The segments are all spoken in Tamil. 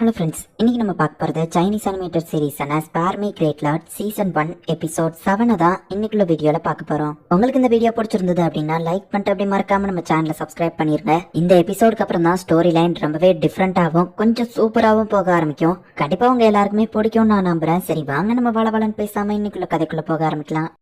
ஹலோ ஃப்ரெண்ட்ஸ், இன்னைக்கு நம்ம பார்க்க போகிறது சைனீஸ் அனிமேட்டட் சீரீஸான spare me great lord season 1 episode 7 தான் இன்னைக்குள்ள வீடியோல பார்க்க போறோம். உங்களுக்கு இந்த வீடியோ பிடிச்சிருந்தது அப்படின்னா லைக் பண்ணிட்டு அப்படி மறக்காம நம்ம சேனலை சப்ஸ்கிரைப் பண்ணிருங்க. இந்த எபிசோடுக்கு அப்புறம் தான் ஸ்டோரி லைன் ரொம்பவே டிஃப்ரெண்டாகவும் கொஞ்சம் சூப்பராகவும் போக ஆரம்பிக்கும். கண்டிப்பா உங்க எல்லாருக்குமே பிடிக்கும் நான் நம்புறேன். சரி வாங்க நம்ம வளவலன்னு பேசாம இன்னைக்குள்ள கதைக்குள்ள போக ஆரம்பிக்கலாம்.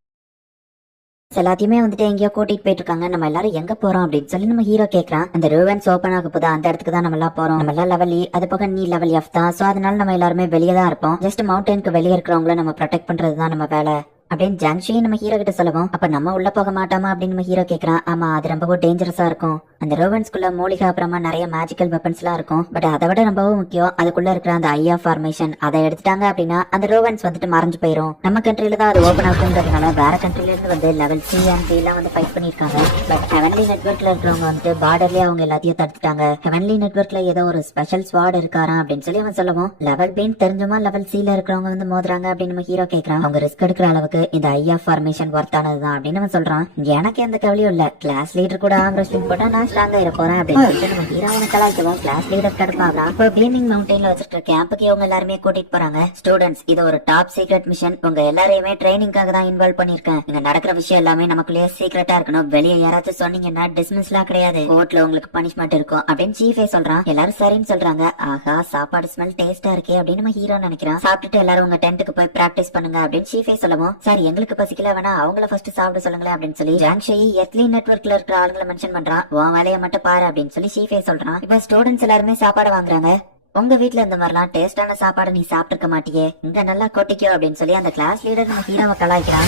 எல்லாத்தையுமே வந்துட்டு எங்கேயோ கூட்டிட்டு போயிட்டு இருக்காங்க. நம்ம எல்லாரும் எங்க போறோம் அப்படின்னு சொல்லி நம்ம ஹீரோ கேக்குறான். அந்த ரூவன்ஸ் ஓபன் ஆக போதா அந்த இடத்துக்கு தான் நம்ம எல்லாம் போறோம். நம்ம எல்லாம் லெவல் அது போக நீ லெவல் எஃப் தான். சோ அதனால நம்ம எல்லாருமே வெளியே தான் இருப்போம். ஜஸ்ட் மவுண்டனுக்கு வெளியே இருக்கிறவங்கள நம்ம ப்ரொடெக்ட் பண்றதுதான் நம்ம வேலை அப்படின்னு ஜாங்ஷியை நம்ம ஹீரோ கிட்ட சொல்லுவோம். அப்ப நம்ம உள்ள போக மாட்டோமா அப்படின்னு நம்ம ஹீரோ கேக்குறான். ஆமா, அது ரொம்பவும் டேஞ்சரஸா இருக்கும். அந்த ரோவன்ஸ்குள்ள மூலிகை அப்புறமா நிறைய மேஜிக்கல் வெப்பன்ஸ் எல்லாம் இருக்கும். பட் அதை விட ரொம்பவும் முக்கியம் அதுக்குள்ள இருக்கிற அந்த ஐயா ஃபார்மேஷன். அதை எடுத்துட்டாங்க அப்படின்னா அந்த ரோவன்ஸ் வந்துட்டு மறைஞ்சு போயிரும். நம்ம கண்ட்ரில தான் அது ஓபன் ஆகுதுன்றதுனால வேற கண்ட்ரில இருந்து வந்து லெவல் சி அண்ட் பி எல்லாம் வந்து ஃபைட் பண்ணிருக்காங்க. பட் ஹெவன்லி நெட்வொர்க்ல இருக்கிறவங்க வந்துட்டு பார்டர்லயே அவங்க எல்லாத்தையும் தடுத்துட்டாங்க. ஹெவன்லி நெட்வொர்க்ல ஏதோ ஒரு ஸ்பெஷல் ஸ்வாட் இருக்காராம் அப்படின்னு சொல்லி அவன் சொல்லுவோம். லெவல் பின்னு தெரிஞ்சுமா லெவல் சி ல இருக்கிறவங்க வந்து மோதுறாங்க அப்படின்னு நம்ம ஹீரோ கேக்குறான். அவங்க ரிஸ்க் எடுக்கிற அளவுக்கு இந்த ஐயா ஃபார்மேஷன் ஒர்த்தானதுதான் அப்படின்னு அவன் சொல்றான். எனக்கு எந்த கவலையும் இல்ல, கிளாஸ் லீடர் கூட ஆம் ரெஸ்லிங் போட்டா நான் ஸ்ட்ராங்கா இருக்க போறேன் அப்படின்னு சொல்லிட்டு நம்ம ஹீரோயினை கலாய்க்குவோம். Class leader கடுப்பாகலாம். இப்போ ப்ளீமிங் மவுண்டன்ல வச்சிருக்க கேம்புக்கு இவங்க எல்லாருமே கூட்டிட்டு போறாங்க. ஸ்டூடெண்ட்ஸ், இது ஒரு டாப் சீக்ரெட் மிஷன். உங்க எல்லாரையுமே ட்ரைனிங்காக தான் இன்வால்வ் பண்ணிருக்கேன். இங்க நடக்கிற விஷயம் எல்லாமே நமக்குள்ளேயே சீக்ரெட்டா இருக்கணும். வெளியே யாராச்சும் சொன்னீங்கன்னா டிஸ்மிஸ்லாம் கிடையாது, கோர்ட்ல உங்களுக்கு பனிஷ்மெண்ட் இருக்கும் அப்படின்னு சீஃபே சொல்றான். எல்லாரும் சரின்னு சொல்றாங்க. ஆஹா, சாப்பாடு ஸ்மெல் டேஸ்டா இருக்கே அப்படின்னு நம்ம ஹீரோ நினைக்கிறான். சாப்பிட்டுட்டு எல்லாரும் உங்க டென்ட்டுக்கு போய் பிராக்டிஸ் பண்ணுங்க அப்படின்னு சீஃபே சொல்லுவோம். சரி, எங்களுக்கு பசிக்கல, வேணா அவங்கள ஃபர்ஸ்ட் சாப்பிட சொல்லுங்களேன் அப்படின்னு சொல்லி ஜாங்ஷி எத்லி நெட்வொர்க்ல இருக்கிற ஆளுங்களை மென்ஷன் பண்றான். உன் வேலையை மட்டும் பாரு அப்படின்னு சொல்லி சீஃபே சொல்றான். இப்ப ஸ்டூடெண்ட்ஸ் எல்லாருமே சாப்பாடு வாங்குறாங்க. உங்க வீட்டுல இந்த மாதிரிலாம் டேஸ்டான சாப்பாடு நீ சாப்பிட்டுக்க மாட்டியே, இங்க நல்லா கொட்டிக்கோ அப்படின்னு சொல்லி அந்த கிளாஸ் லீடர் நம்ம ஹீரோவை கலாய்க்கிறான்.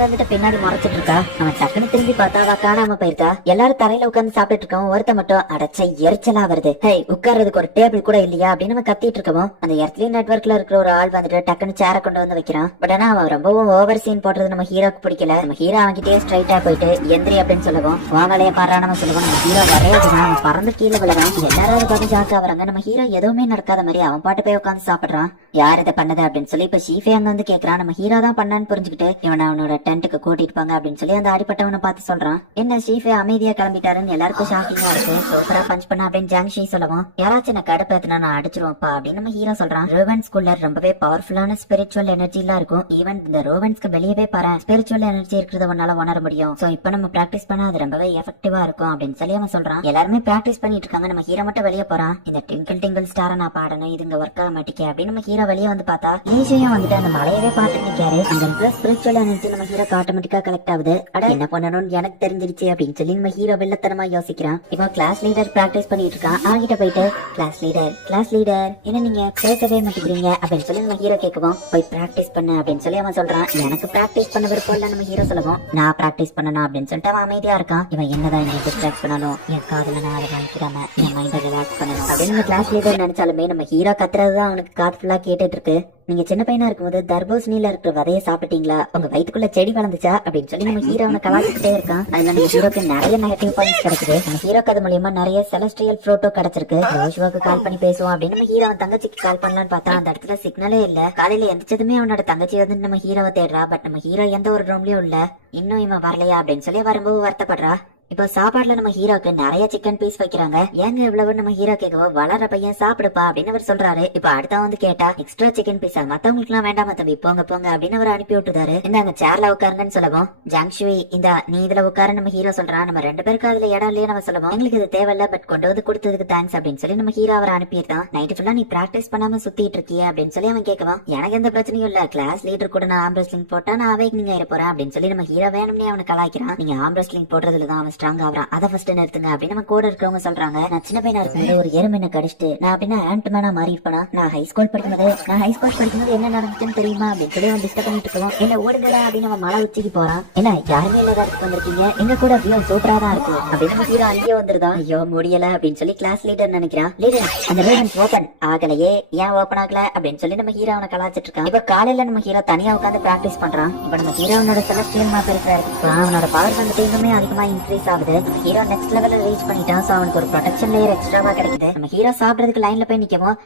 வந்துட்டு பின்னாடி முறைச்சிட்டு இருக்கா. அவன் டக்குனு திரும்பி பார்த்தா அவ காணாம போயிருக்கா. எல்லாரும் தரையில உட்கார்ந்து சாப்பிட்டு இருக்கோம். ஒருத்த மட்டும் அடைச்ச எரிச்சலா வருது. ஹே, உட்கார்றதுக்கு ஒரு டேபிள் கூட இல்லையா அப்படின்னு நம்ம கத்திட்டு இருக்கோம். அந்த எர்த்லி நெட்வொர்க்ல இருக்கிற ஒரு ஆள் வந்துட்டு டக்குனு சேர கொண்டு வந்து வைக்கிறான். பட் ஆனா அவன் ரொம்பவும் ஓவர் சீன் போடுறது நம்ம ஹீரோக்கு பிடிக்கல. நம்ம ஹீரோ அவன்கிட்டயே ஸ்ட்ரைட்டா போயிட்டு எந்திரி அப்படின்னு சொல்லுவோம். வாங்கலையே பாடுறா நம்ம சொல்லுவோம். நம்ம ஹீரோ வரையாதுதான். அவன் பறந்து கீழே விழுறான். எல்லாரும் பார்த்து ஜாக்கா வராங்க. நம்ம ஹீரோ எதுவுமே நடக்காத மாதிரி அவன் பாட்டு போய் உட்காந்து சாப்பிடுறான். யார் இதை பண்ணது அப்படின்னு சொல்லி இப்ப ஷீஃபே அங்க வந்து கேக்குறான். நம்ம ஹீரோ தான் பண்ணான்னு புரிஞ்சுக்கிட்டு இவனை அவனோட டென்ட்டுக்கு கூட்டிட்டு போங்க அப்படின்னு சொல்லி அந்த அடிப்பட்டவனை பார்த்து சொல்றான். என்ன ஷீஃபே அமைதியா கிளம்பிட்டாருன்னு எல்லாருக்கும் ஷாக்கிங்கா இருக்கு. சூப்பரா பஞ்ச் பண்ண அப்படின்னு ஜாங்ஷி சொல்லுவோம். யாராச்சும் நான் கடுப்பேத்தினா நான் அடிச்சிருவோம்ப்பா அப்படின்னு நம்ம ஹீரோ சொல்றான். ரோவன்ஸ்குள்ள ரொம்பவே பவர்ஃபுல்லான ஸ்பிரிச்சுவல் எனர்ஜி எல்லாம் இருக்கும். ஈவன் இந்த ரோவன்ஸ்க்கு வெளியவே பாரு ஸ்பிரிச்சுவல் எனர்ஜி இருக்கிறத உன்னால உணர முடியும். சோ இப்ப நம்ம பிராக்டிஸ் பண்ணா அது ரொம்பவே எஃபெக்டிவா இருக்கும் அப்படின்னு சொல்லி அவன் சொல்றான். எல்லாருமே பிராக்டிஸ் பண்ணிட்டு இருக்காங்க. நம்ம ஹீரோ மட்டும் வெளியே போறான். இந்த டிங்கிள் டிங்கிள் ஸ்டாரை நான் பாடணும், இதுங்க ஒர்க் ஆக மாட்டேங்க அப்படின்னு நம்ம ஹீரோ வெளியே வந்து பார்த்தா ஈஸியா வந்துட்டு அந்த மலையவே பார்த்துட்டு நிக்காரு. அந்த இடத்துல ஸ்பிரிச்சுவல் எனர்ஜி நம்ம ஹீரோக்கு ஆட்டோமேட்டிக்கா கலெக்ட் ஆகுது. அட என்ன பண்ணணும்னு எனக்கு தெரிஞ்சிருச்சு அப்படின்னு சொல்லி நம்ம ஹீரோ வெள்ளத்தனமா யோசிக்கிறான். இப்போ கிளாஸ் லீடர் பிராக்டிஸ் பண்ணிட்டு இருக்கான். அவங்கிட்ட போயிட்டு கிளாஸ் லீடர் என்ன நீங்க பேசவே மாட்டேங்கிறீங்க அப்படின்னு சொல்லி நம்ம ஹீரோ கேட்குவோம். போய் பிராக்டிஸ் பண்ண அப்படின்னு சொல்லி அவன் சொல்றான். எனக்கு பிராக்டிஸ் பண்ண விருப்பம் இல்ல நம்ம ஹீரோ சொல்லுவோம். நான் பிராக்டிஸ் பண்ணணும் அப்படின்னு சொல்லிட்டு அவன் அமைதியா இருக்கான். இவன் என்னதான் இங்க டிஸ்ட்ராக்ட் பண்ணாலும் என் காதுல நான் அதை வாங்கிக்கிறாம என் மைண்டை ரிலாக்ஸ் பண்ணணும் அப்படின்னு கிளாஸ் லீடர் நினைச்சாலுமே நம்ம ஹீரோ கத்துறதுதான் அவனுக்கு காது ஃபுல்லா கேட்டுட்டு இருக்கு. நீங்க சின்ன பையனா இருக்கும்போது தர்பூசணியில இருக்கிற விதைய சாப்பிட்டீங்களா, உங்க வயிற்றுக்குள்ள செடி வளர்ந்துச்சா அப்படின்னு சொல்லி நம்ம ஹீரோனை கலாச்சிக்கிட்டே இருக்கான். அதுல நம்ம ஹீரோக்கு நிறைய நெகட்டிவ் பாயிண்ட்ஸ் கிடைக்குது. நம்ம ஹீரோக்கு அது மூலியமா நிறைய செலஸ்ட்ரியல் ஃப்ரூட்டோ கிடைச்சிருக்கு. ரோஷ்வாக்கு கால் பண்ணி பேசுவோம் அப்படின்னு நம்ம ஹீரோ தங்கச்சிக்கு கால் பண்ணலான்னு பார்த்தா அந்த இடத்துல சிக்னலே இல்ல. காலையில எந்திரிச்சதுமே அவனோட தங்கச்சி வந்து நம்ம ஹீரோவை தேடுறா. பட் நம்ம ஹீரோ எந்த ஒரு ரூம்லயும் இல்ல. இன்னும் இவன் வரலையா அப்படின்னு சொல்லி வரும்போது வருத்தப்படுறா. இப்போ சாப்பாடுல நம்ம ஹீரோக்கு நிறைய சிக்கன் பீஸ் வைக்கிறாங்க. ஏங்க இவ்வளவு நம்ம ஹீரோ கேட்கவோ வளர பையன் சாப்பிடுப்பா அப்படின்னு அவர் சொல்றாரு. இப்ப அடுத்த வந்து கேட்டா எக்ஸ்ட்ரா சிக்கன் பீஸா, மத்தவங்களுக்கு எல்லாம் வேண்டாமா தம்பி, போங்க போங்க அப்படின்னு அவர் அனுப்பி விட்டுதாரு. இந்தாங்க சேர்ல உட்காருங்கன்னு சொல்லவும் ஜாங்ஷுவி இந்த நீ இதுல உட்கார நம்ம ஹீரோ சொல்றான். நம்ம ரெண்டு பேருக்கு அதுல இடம் இல்லையே நம்ம சொல்லுவோம். எங்களுக்கு இது தேவையில்ல, பட் கொண்டு வந்து கொடுத்ததுக்கு தேங்க்ஸ் அப்படின்னு சொல்லி நம்ம ஹீரோ அவர் அனுப்பியிருந்தான். நைட்டு ஃபுல்லா நீ பிராக்டிஸ் பண்ணாம சுத்திட்டு இருக்கிய அப்படின்னு சொல்லி அவன் கேட்கவான். எனக்கு எந்த பிரச்சனையும் இல்ல, கிளாஸ் லீடர் கூட நான் ஆம் ரெஸ்லிங் போட்டா நான் அவேக்னிங் ஆயிர போறேன் அப்படின்னு சொல்லி நம்ம ஹீரோ வேணும்னே அவனை கலாய்க்கிறான். நீங்க ஆம் ரெஸ்லிங் போடுறதுலதான் அவன் ஸ்ட்ராங் ஆகிறான், அதை ஃபர்ஸ்ட் நிறுத்துங்க அப்படின்னு நம்ம கூட இருக்கிறவங்க சொல்றாங்க. நான் சின்ன பையனா இருக்கும்போது ஒரு எருமையை கடிச்சிட்டு நான் அப்படின்னா ஆண்ட்மேனா மாறி இருப்பேனா, நான் ஹை ஸ்கூல் படிக்கும்போது என்ன நடந்துச்சுன்னு தெரியுமா அப்படின்னு சொல்லி அவன் டிஸ்டர்ப் பண்ணிட்டு இருக்கோம். என்ன ஓடுங்கடா அப்படின்னு நம்ம மலை உச்சிக்கு போறான். ஏன்னா யாருமே இல்லாத இடத்துக்கு வந்திருக்கீங்க, எங்க கூட வியூ சூப்பரா தான் இருக்கு அப்படின்னு நம்ம ஹீரோ அங்கேயே வந்துருதான். ஐயோ முடியல அப்படின்னு சொல்லி கிளாஸ் லீடர் நினைக்கிறான். லீடர் அந்த ரூம்ஸ் ஓபன் ஆகலையே, ஏன் ஓபன் ஆகல அப்படின்னு சொல்லி நம்ம ஹீரோ அவனை கலாச்சிட்டு இருக்கான். இப்ப காலையில நம்ம ஹீரோ தனியா உட்காந்து பிராக்டிஸ் பண்றான். இப்ப நம்ம ஹீரோனோட செலஸ்டியல் மாப் இருக்கிறாரு. அவனோட பவர் வந்துட்டு இன்னுமே அதிகமா இன்க்ரீஸ் ரிலீஸ் ஆகுது. ஹீரோ நெக்ஸ்ட் லெவல்ல ரீச் பண்ணிட்டான். சோ அவனுக்கு ஒரு ப்ரொடெக்ஷன் லேயர் எக்ஸ்ட்ராவா கிடைக்குது. நம்ம ஹீரோ சாப்பிடுறதுக்கு லைன்ல போய் நிக்கவும்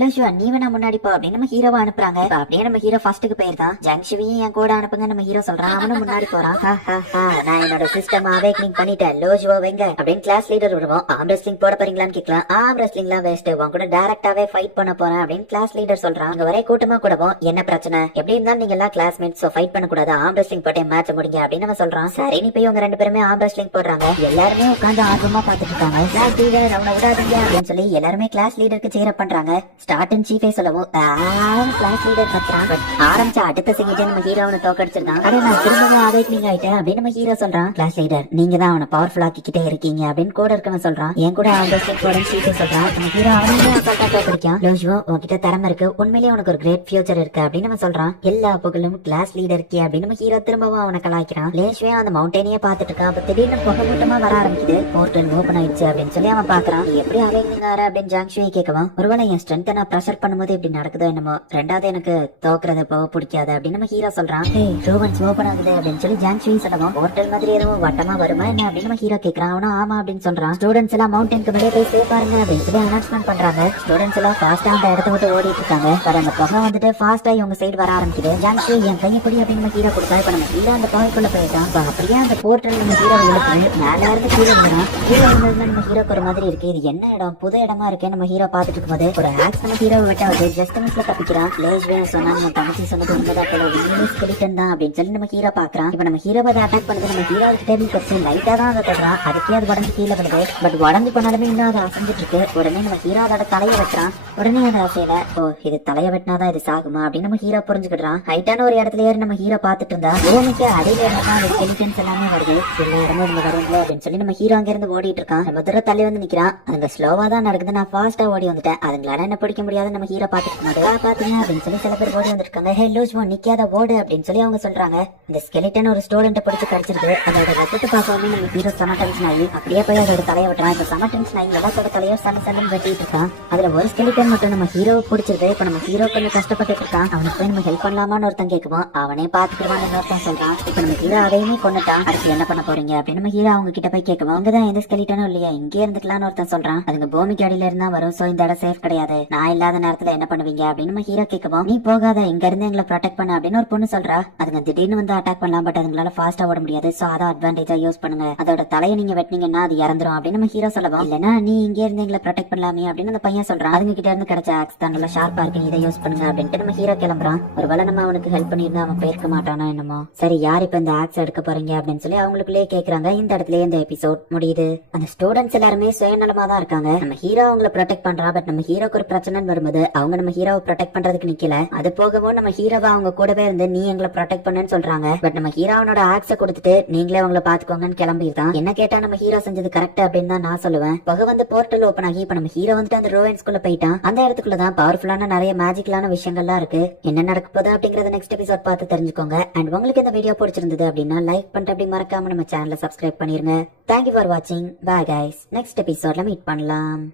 லோஷுவா நீ வேணா முன்னாடி போ அப்படின்னு நம்ம ஹீரோவை அனுப்புறாங்க. அப்படியே நம்ம ஹீரோ ஃபர்ஸ்ட்டுக்கு போயிருந்தான். ஜங்ஷுவையும் என் கூட அனுப்புங்க நம்ம ஹீரோ சொல்றான். அவனும் முன்னாடி போறான். நான் என்னோட சிஸ்டம் அவேக்னிங் பண்ணிட்டேன். லோஷுவா வெங்க அப்படின்னு கிளாஸ் லீடர் வருவோம். ஆர்ம் ரெஸ்லிங் போட போறீங்களான்னு கேட்கலாம். ஆர்ம் ரெஸ்லிங்லாம் வேஸ்ட், உன் கூட டைரக்டாவே ஃபைட் பண்ண போறேன் அப்படின்னு கிளாஸ் லீடர் சொல்றான். அங்க வரை கூட்டமா கூடவும் என்ன பிரச்சனை, எப்படி இருந்தாலும் நீங்க எல்லாம் கிளாஸ்மேட்ஸ், சோ ஃபைட் பண்ண கூடாது, ஆர்ம் ரெஸ்லிங் போட்டு மேட்ச் முடிங்க அப்படின்னு நம்ம சொல்றான். சரி நீ போய் உங்க 2 பேருமே ஆர்ம் ரெஸ்லிங் போடுறாங்க. எல்லாருமே உட்கார்ந்து ஆர்வமா பாத்துட்டு இருக்காங்க. கிளாஸ் லீடர் அவனை விடாதீங்க அப்படின்னு சொல்லி எல்லாருமே கிளாஸ் லீடருக்கு சேர் அப் பண்றாங்க. ஸ்டார்ட் அண்ட் சீஃபே சொல்லவும் கிளாஸ் லீடர் கத்துறான். பட் ஆரம்பிச்ச அடுத்த செகண்டே நம்ம ஹீரோ அவனை தோக்கடிச்சிருக்கான். அட நான் திரும்பவும் அவேக்னிங் ஆயிட்டேன் அப்படின்னு நம்ம ஹீரோ சொல்றான். கிளாஸ் லீடர் நீங்க தான் அவனை பவர்ஃபுல் ஆக்கிக்கிட்டே இருக்கீங்க அப்படின்னு கூட இருக்கவன் சொல்றான். என் கூட ஆர்ம் ரெஸ்லிங் போறேன்னு சீஃபே சொல்றான். நம்ம ஹீரோ அவனே அசால்ட்டா தோக்கடிக்கான். லோஷுவோ உன்கிட்ட திறமை இருக்கு, உண்மையிலேயே உனக்கு ஒரு கிரேட் ஃபியூச்சர் இருக்கு அப்படின்னு நம்ம சொல்றான். எல்லா புகழும் கிளாஸ் லீடருக்கு அப்படின்னு நம்ம ஹீரோ திரும்பவும் அவனை கலாய்க்கிறான். லேஷ்வே அந்த மவுண்டனையே பாத்துட்டு இருக்கான். அப்ப திடீர்னு புகை மூட்டமா வர ஆரம்பிக்குது. போர்ட்டல் ஓபன் ஆயிடுச்சு அப்படின்னு சொல்லி அவன் பாக்குறான். எப்படி அவேக்னிங் ஆற அப்படின்னு ஜாங்ஷுவை கேட்கவான். ஒருவேளை என் ஸ்ட்ரென்த் நான் ப்ரெஷர் பண்ணும்போது இப்படி நடக்குதோ என்னமோ, ரெண்டாவது எனக்கு தோக்குறது போக பிடிக்காது அப்படின்னு நம்ம ஹீரோ சொல்றான். ரூவன்ஸ் ஓபன் ஆகுது அப்படின்னு சொல்லி ஜாங்ஷுவை சொல்லவும் போர்ட்டல் மாதிரி எதுவும் வட்டமா வருமா என்ன அப்படின்னு நம்ம ஹீரோ கேட்கறான். அவனும் ஆமா அப்படின்னு சொல்றான். ஸ்டூடெண்ட்ஸ் எல்லாம் மவுண்டனுக்கு மேலே போய் சேவ் பாருங்க அப்படின்னு சொல்லி அனௌன்ஸ்மெண்ட் பண்றாங்க. ஸ்டூடெண்ட்ஸ் எல்லாம் ஃபாஸ்டா அந்த இடத்த விட்டு ஓடிட்டு இருக்காங்க. பட் அந்த புகை வந்துட்டு ஃபாஸ்டா இவங்க சைடு வர ஆரம்பிக்குது. ஜாங்ஷுவை என் கையை பிடி அப்படின்னு நம்ம ஹீரோ கொடுத்தா. இப்ப நம்ம ஹீரோ அந்த புகைக்குள்ள போயிட்டான். அப்படியே அந்த போர்ட்டல் நம்ம ஹீரோ எழுப்பு மேல இருந்து கீழே விடுறான். கீழே விழுந்ததுல நம்ம ஹீரோக்கு ஒரு மாதிரி இருக்கு. இது என்ன இடம், புது இடமா இருக்கே நம்ம ஹீரோ பாத்துட்டு இருக்கும்போது ஒரு ஆக்ஸ் நம்ம ஹீரோவை விட்டாவது ஜஸ்ட் மிஸ்ல தப்பிக்கிறான். லேஷ்வே சொன்னா நம்ம தங்கச்சி சொன்னது உண்மைதான் போல, இங்கிலீஷ் கெலிட்டன் தான் அப்படின்னு சொல்லி நம்ம ஹீரோ பாக்குறான். இப்ப நம்ம ஹீரோவை அதை அட்டாக் பண்ணுது. நம்ம ஹீரோ டேபிள் கட்சி லைட்டா தான் அதை தொடுறான். அதுக்கே அது உடஞ்சு கீழே விடுது. பட் உடஞ்சு போனாலுமே இன்னும் அதை அசைஞ்சிட்டு இருக்கு. உடனே நம்ம ஹீரோ அதோட தலையை வெட்டுறான். உடனே அதை அசையல. ஓ இது தலையை வெட்டினாதான் இது சாகுமா அப்படின்னு நம்ம ஹீரோ புரிஞ்சுக்கிட்டான். ஹைட்டான ஒரு இடத்துல ஏறி நம்ம ஹீரோ பாத்துட்டு இருந்தா பூமிக்கு அடியில இருந்தா அந்த கெலிட்டன்ஸ் எல்லாமே வருது. எல்லா இடமும் இங்க வரும்ல அப்படின்னு சொல்லி நம்ம ஹீரோ அங்க இருந்து ஓடிட்டு இருக்கான். நம்ம தூரம் தள்ளி வந்து நிக்கிறான். அங்க ஸ்லோவா தான் நடக்குது. நான் ஃபாஸ்டா ஓடி வந்துட்டேன். அதுங்களால என்ன பிடிக்க முடியாது. நம்ம ஹீரோ பாத்துட்டு இருக்கும்போது பாத்தீங்க அப்படின்னு சொல்லி சில பேர் ஓடி வந்திருக்காங்க. ஹே லூஸ்வோ நிக்காத ஓடு அப்படின்னு சொல்லி அவங்க சொல்றாங்க. இந்த ஸ்கெலிட்டன் ஒரு ஸ்டூடெண்ட் பிடிச்சு கடிச்சிருக்கு. அதோட ரத்தத்தை பார்க்கவே நம்ம ஹீரோ செம டென்ஷன் ஆகி அப்படியே போய் அதோட தலையை வெட்டுறான். இப்ப செம டென்ஷன் ஆகி எல்லாத்தோட தலையோ சண்டை சண்டைன்னு வெட்டிட்டு இருக்கான். அதுல ஒரு ஸ்கெலிட்டன் மட்டும் நம்ம ஹீரோவை பிடிச்சிருக்கு. இப்ப நம்ம ஹீரோ கொஞ்சம் கஷ்டப்பட்டு இருக்கான். அவனுக்கு போய் நம்ம ஹெல்ப் பண்ணலாமான்னு ஒருத்தன் கேட்குவான். அவனே பாத்துக்கிடுவான்னு ஒருத்தன் சொல்றான். இப்ப நம்ம ஹீரோ அதையுமே கொண்டுட்டான். அடுத்து என்ன பண்ண போறீங்க அப்படின்னு நம்ம ஹீரோ அவங்க கிட்ட போய் கேட்குவோம். அவங்கதான் எந்த ஸ்கெலிட்டனும் இல்லையா, இங்கே இருந்துக்கலாம்னு ஒருத்தன் சொல்றான். அதுங்க பூமிக்கு அடியில இருந்தா வரும். சோ இந்த இடம் சேஃப் கிடையாது. நான் இல்லாத நேரத்துல என்ன பண்ணுவீங்க அப்படின்னு நம்ம ஹீரோ கேட்குவோம். நீ போகாத, இங்க இருந்து எங்களை ப்ரொடெக்ட் பண்ண அப்படின்னு ஒரு பொண்ணு சொல்றா. அதுங்க திடீர்னு வந்து அட்டாக் பண்ணலாம். பட் அதுங்களால ஃபாஸ்டா ஓட முடியாது. சோ அதை அட்வான்டேஜா யூஸ் பண்ணுங்க. அதோட தலையை நீங்க வெட்டினீங்கன்னா அது இறந்துரும் அப்படின்னு நம்ம ஹீரோ சொல்லவும். இல்லன்னா நீ இங்கே இருந்து எங்களை ப்ரொடெக்ட் பண்ணலாமே அப்படின்னு அந்த பையன் சொல்றான். அதுங்க கிட்ட இருந்து கிடைச்ச ஆக்ஸ் தான் நல்லா ஷார்ப்பா இருக்கு, இதை யூஸ் பண்ணுங்க அப்படின்ட்டு நம்ம ஹீரோ கிளம்புறான். ஒருவேளை நம்ம அவனுக்கு ஹெல்ப் பண்ணிருந்தா அவன் போயிருக்க மாட்டானா என்னமோ. சரி யார் இப்ப இந்த ஆக்ஸ் எடுக்க போறீங்க அப்படின்னு சொல்லி அவங்களுக்குள்ளே கேக்குறாங்க. இந்த இடத்துல இந்த எபிசோட் முடியுது. அந்த ஸ்டூடெண்ட்ஸ் எல்லாருமே சுயநலமா தான் இருக்காங்க. நம்ம ஹீரோ அவங்களை ப்ரொடெக்ட் பண்றா. பட் நம்ம ஹீரோக்கு ஒரு பிரச்சனைன்னு வரும்போது அவங்க நம்ம ஹீரோவை ப்ரொடெக்ட் பண்றதுக்கு நிக்கல. அது போகவும் நம்ம ஹீரோவை அவங்க கூடவே இருந்து நீ எங்களை ப்ரொடெக்ட் பண்ணுன்னு சொல்றாங்க. பட் நம்ம ஹீரோனோட ஆக்ஸ கொடுத்துட்டு நீங்களே அவங்கள பாத்துக்கோங்கன்னு கிளம்பிருந்தான். என்ன கேட்டா நம்ம ஹீரோ செஞ்சது கரெக்ட் அப்படின்னு தான் நான் சொல்லுவேன். புகை வந்து போர்ட்டல் ஓபன் ஆகி இப்ப நம்ம ஹீரோ வந்துட்டு அந்த ரோவன்ஸ்குள்ள போயிட்டான். அந்த இடத்துக்குள்ளதான் பவர்ஃபுல்லான நிறைய மேஜிக்கலான விஷயங்கள்லாம் இருக்கு. என்ன நடக்க போகுது அப்படிங்கறத நெக்ஸ்ட் எபிசோட் பார்த்து தெரிஞ்சுக்கோங்க. அண்ட் உங்களுக்கு இந்த வீடியோ பிடிச்சிருந்தது அப்படின்னா லைக் பண்ணிட்டு அப்படி மறக்காம நம்ம சேனலை சப்ஸ்கிரைப் பண்ணிருங்க. தேங்க்யூ ஃபார் வாட்சிங். Bye guys. நெக்ஸ்ட் எபிசோட்ல மீட் பண்ணலாம்.